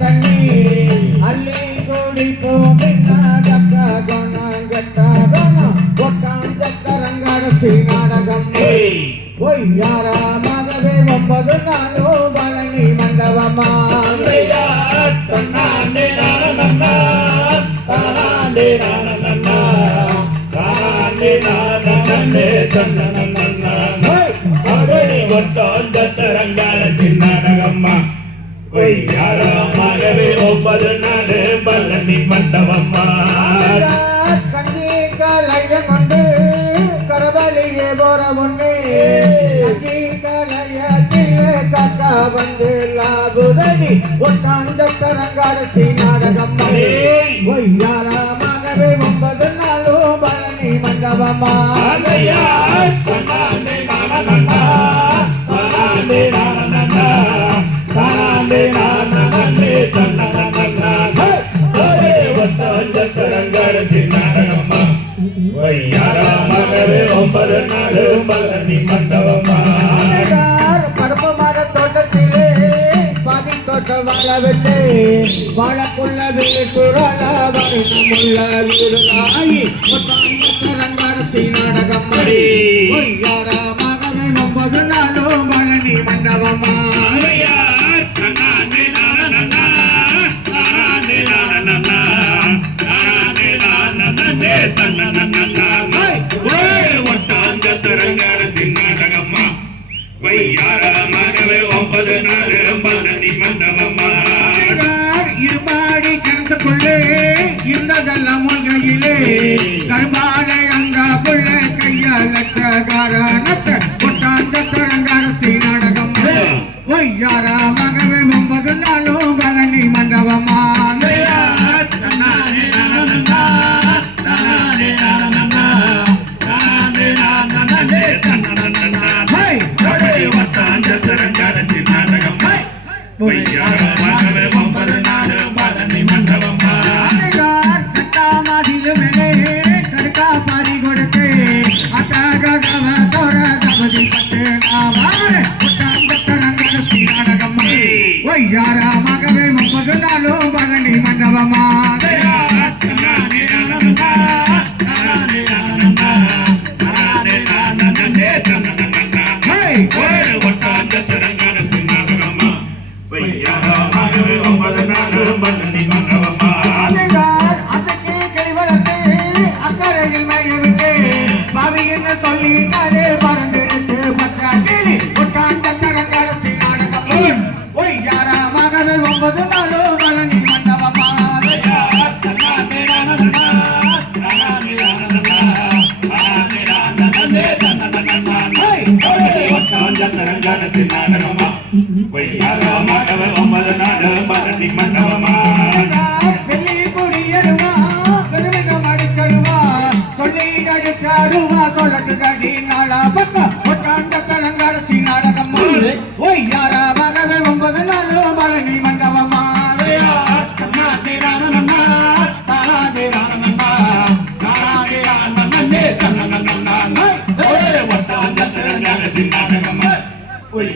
தண்ணி அள்ளி கூடி போகின்ற கட்ட குணங்கட்ட காட்சி நாடகம் ஒய்யாரா மகவே ஒன்பது நாளோ பழனி மண்டபமா நாடகம்மா ஒய்யாரா மகவே ஒன்பது நாடு பழனி மண்டபம்மா ಬೋರಮೊನ್ನೆ ನದಿ ಕಳೆಯ ತಿಲಕ ಬಂದು ಲಾಗುದಡಿ ಒಟ್ಟಾಂದ ತರಂಗಾಡಿಸಿ ನಾಡಗಮ್ಮನೆ ಒಯ್ಯಾರ ಮಗವೇ ಒಂಬದು வாழவிட்டு வாழக்குள்ள வீட்டுரள வருணமுள்ள வீருளாயி ரங்கரசி நாடகம் அடி மகவே கருணையிலே கருமாலயங்க புள்ள கையாலற்ற காரணத்தை கொட்டாந்த தொடங்கரசி நாடகம் ஒய்யாரா மகவே மும்பது நாளும் பழனி மண்டபமான யாராகவே முப்பதுனாலும் பழனி மண்டபமா? அக்கறையில் மறைய விட்டு பவி என்ன சொல்லிட்டாலே பறந்து Gracias, போய்